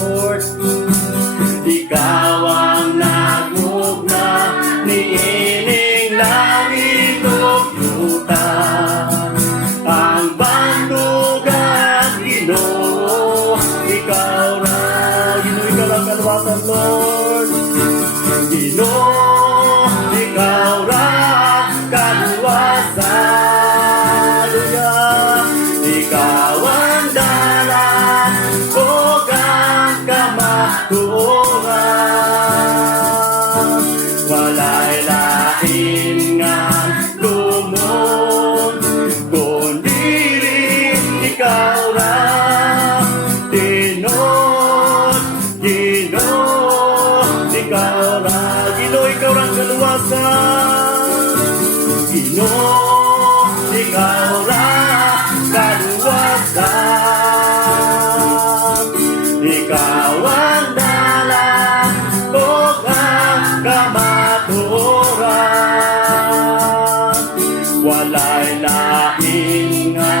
Lord. Ikaw ang nagmugna ni ining langit ug yuta. Ang bandog at Ginoo, ikaw ra, Ginoo, ikaw lang kaluwasan, Lord. Ginoo, ikaw ra kaluwasan. Hallelujah. Ikaw ang dalan o ang kamatuoran. Walay lain nga lumon, kundi ikaw ra. Tinod, Ginoo, ikaw ra. Ginoo, ikaw ra kaluwasan. Ginoo, ikaw ra kaluwasan. Ikaw ang dalan o ang kamatuoran. Walay lain nga